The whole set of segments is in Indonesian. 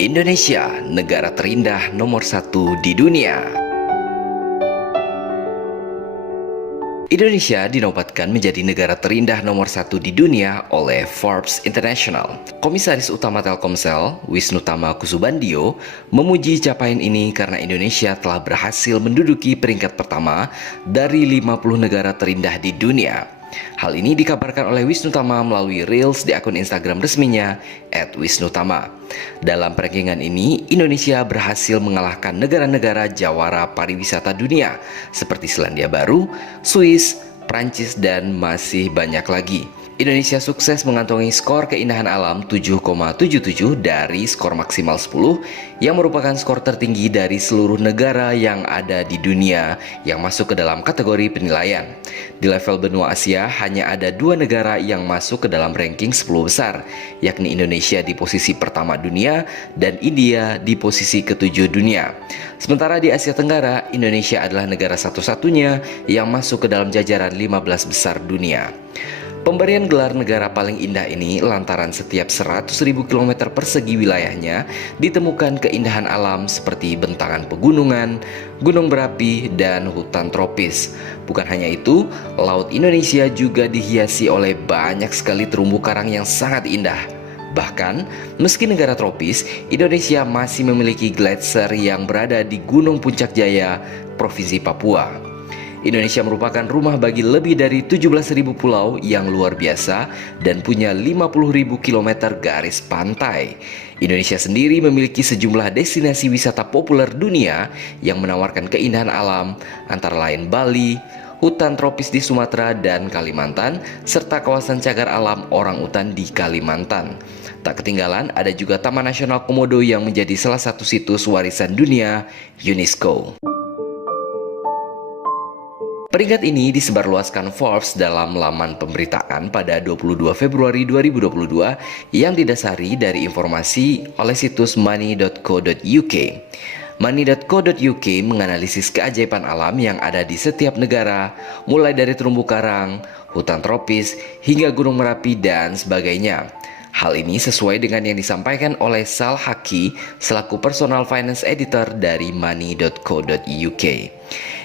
Indonesia, negara terindah nomor 1 di dunia. Indonesia dinobatkan menjadi negara terindah nomor 1 di dunia oleh Forbes International. Komisaris Utama Telkomsel, Wisnu Tama Kusubandio, memuji capaian ini karena Indonesia telah berhasil menduduki peringkat pertama dari 50 negara terindah di dunia. Hal ini dikabarkan oleh Wisnu Tama melalui Reels di akun Instagram resminya @wisnutama. Dalam rankingan ini, Indonesia berhasil mengalahkan negara-negara jawara pariwisata dunia seperti Selandia Baru, Swiss, Prancis, dan masih banyak lagi. Indonesia sukses mengantongi skor keindahan alam 7,77 dari skor maksimal 10 yang merupakan skor tertinggi dari seluruh negara yang ada di dunia yang masuk ke dalam kategori penilaian. Di level benua Asia hanya ada 2 negara yang masuk ke dalam ranking 10 besar, yakni Indonesia di posisi pertama dunia dan India di posisi ke-7 dunia. Sementara di Asia Tenggara, Indonesia adalah negara satu-satunya yang masuk ke dalam jajaran 15 besar dunia. Pemberian gelar negara paling indah ini lantaran setiap 100.000 km persegi wilayahnya ditemukan keindahan alam seperti bentangan pegunungan, gunung berapi, dan hutan tropis. Bukan hanya itu, laut Indonesia juga dihiasi oleh banyak sekali terumbu karang yang sangat indah. Bahkan, meski negara tropis, Indonesia masih memiliki gletser yang berada di Gunung Puncak Jaya, Provinsi Papua. Indonesia merupakan rumah bagi lebih dari 17.000 pulau yang luar biasa dan punya 50.000 km garis pantai. Indonesia sendiri memiliki sejumlah destinasi wisata populer dunia yang menawarkan keindahan alam, antara lain Bali, hutan tropis di Sumatera dan Kalimantan, serta kawasan cagar alam orangutan di Kalimantan. Tak ketinggalan, ada juga Taman Nasional Komodo yang menjadi salah satu situs warisan dunia UNESCO. Peringkat ini disebarluaskan Forbes dalam laman pemberitaan pada 22 Februari 2022 yang didasari dari informasi oleh situs money.co.uk. Money.co.uk menganalisis keajaiban alam yang ada di setiap negara, mulai dari terumbu karang, hutan tropis, hingga gunung Merapi dan sebagainya. Hal ini sesuai dengan yang disampaikan oleh Sal Haki selaku personal finance editor dari money.co.uk.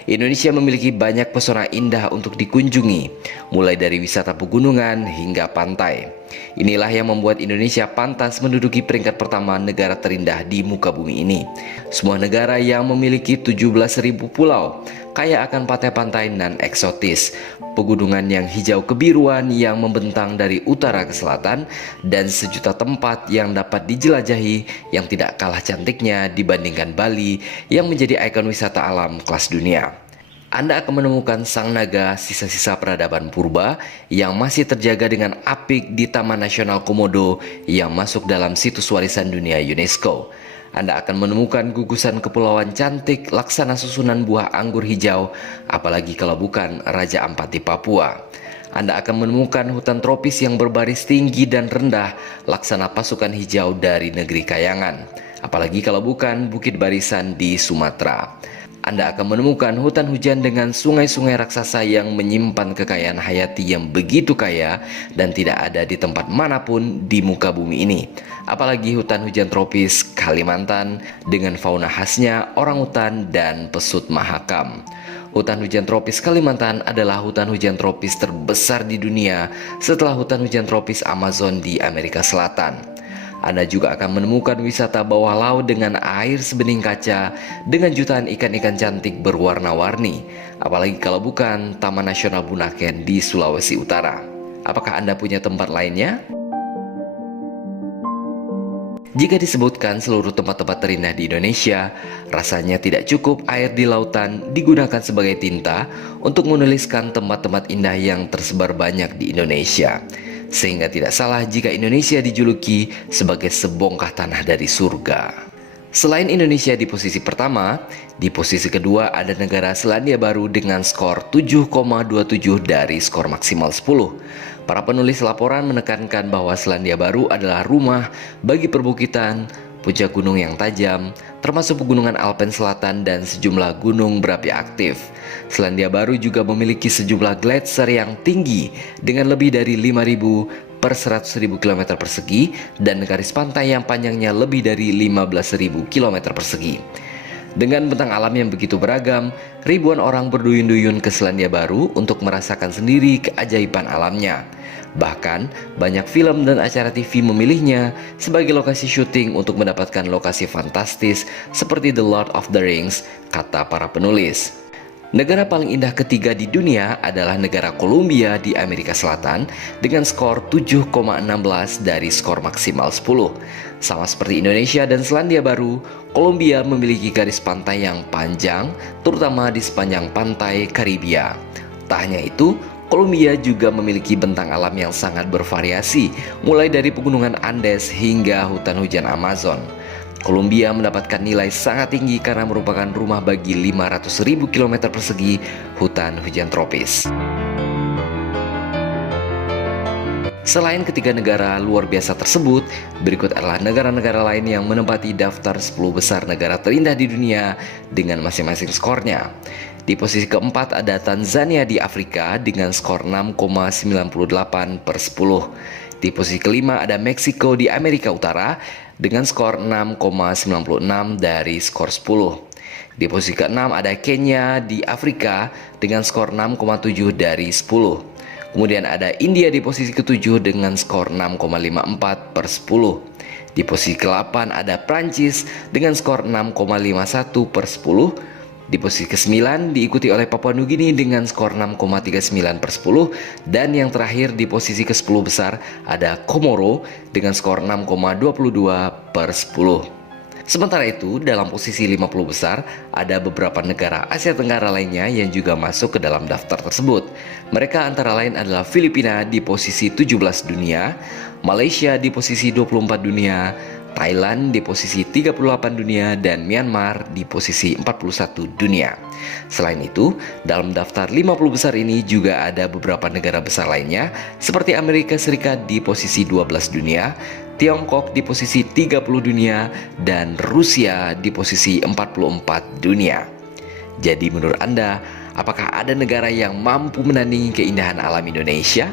Indonesia memiliki banyak pesona indah untuk dikunjungi, mulai dari wisata pegunungan hingga pantai. Inilah yang membuat Indonesia pantas menduduki peringkat pertama negara terindah di muka bumi ini. Sebuah negara yang memiliki 17.000 pulau, kaya akan pantai-pantai nan eksotis, pegunungan yang hijau kebiruan yang membentang dari utara ke selatan, dan sejuta tempat yang dapat dijelajahi yang tidak kalah cantiknya dibandingkan Bali yang menjadi ikon wisata alam kelas dunia. Anda akan menemukan sang naga, sisa-sisa peradaban purba yang masih terjaga dengan apik di Taman Nasional Komodo yang masuk dalam situs warisan dunia UNESCO. Anda akan menemukan gugusan kepulauan cantik laksana susunan buah anggur hijau, apalagi kalau bukan Raja Ampat di Papua. Anda akan menemukan hutan tropis yang berbaris tinggi dan rendah laksana pasukan hijau dari negeri Kayangan, apalagi kalau bukan Bukit Barisan di Sumatera. Anda akan menemukan hutan hujan dengan sungai-sungai raksasa yang menyimpan kekayaan hayati yang begitu kaya dan tidak ada di tempat manapun di muka bumi ini. Apalagi hutan hujan tropis Kalimantan dengan fauna khasnya orangutan dan pesut mahakam. Hutan hujan tropis Kalimantan adalah hutan hujan tropis terbesar di dunia setelah hutan hujan tropis Amazon di Amerika Selatan. Anda juga akan menemukan wisata bawah laut dengan air sebening kaca dengan jutaan ikan-ikan cantik berwarna-warni, apalagi kalau bukan Taman Nasional Bunaken di Sulawesi Utara. Apakah Anda punya tempat lainnya? Jika disebutkan seluruh tempat-tempat terindah di Indonesia, rasanya tidak cukup air di lautan digunakan sebagai tinta untuk menuliskan tempat-tempat indah yang tersebar banyak di Indonesia. Sehingga tidak salah jika Indonesia dijuluki sebagai sebongkah tanah dari surga. Selain Indonesia di posisi pertama, di posisi kedua ada negara Selandia Baru dengan skor 7,27 dari skor maksimal 10. Para penulis laporan menekankan bahwa Selandia Baru adalah rumah bagi perbukitan, puncak gunung yang tajam, termasuk pegunungan Alpen Selatan dan sejumlah gunung berapi aktif. Selandia Baru juga memiliki sejumlah gletser yang tinggi dengan lebih dari 5.000 per 100.000 km persegi dan garis pantai yang panjangnya lebih dari 15.000 km persegi. Dengan bentang alam yang begitu beragam, ribuan orang berduyun-duyun ke Selandia Baru untuk merasakan sendiri keajaiban alamnya. Bahkan, banyak film dan acara TV memilihnya sebagai lokasi syuting untuk mendapatkan lokasi fantastis seperti The Lord of the Rings, kata para penulis. Negara paling indah ketiga di dunia adalah negara Kolombia di Amerika Selatan dengan skor 7,16 dari skor maksimal 10. Sama seperti Indonesia dan Selandia Baru, Kolombia memiliki garis pantai yang panjang, terutama di sepanjang pantai Karibia. Tak hanya itu, Kolombia juga memiliki bentang alam yang sangat bervariasi, mulai dari pegunungan Andes hingga hutan hujan Amazon. Kolombia mendapatkan nilai sangat tinggi karena merupakan rumah bagi 500.000 km persegi hutan hujan tropis. Selain ketiga negara luar biasa tersebut, berikut adalah negara-negara lain yang menempati daftar 10 besar negara terindah di dunia dengan masing-masing skornya. Di posisi keempat ada Tanzania di Afrika dengan skor 6,98 per 10. Di posisi kelima ada Meksiko di Amerika Utara dengan skor 6,96 dari skor 10. Di posisi keenam ada Kenya di Afrika dengan skor 6,7 dari 10. Kemudian ada India di posisi ketujuh dengan skor 6,54 per 10. Di posisi ke-8 ada Prancis dengan skor 6,51 per 10. Di posisi ke-9 diikuti oleh Papua Nugini dengan skor 6,39 per 10. Dan yang terakhir di posisi ke-10 besar ada Komoro dengan skor 6,22 per 10. Sementara itu, dalam posisi 50 besar, ada beberapa negara Asia Tenggara lainnya yang juga masuk ke dalam daftar tersebut. Mereka antara lain adalah Filipina di posisi 17 dunia, Malaysia di posisi 24 dunia, Thailand di posisi 38 dunia, dan Myanmar di posisi 41 dunia. Selain itu, dalam daftar 50 besar ini juga ada beberapa negara besar lainnya, seperti Amerika Serikat di posisi 12 dunia, Tiongkok di posisi 30 dunia, dan Rusia di posisi 44 dunia. Jadi menurut Anda, apakah ada negara yang mampu menandingi keindahan alam Indonesia?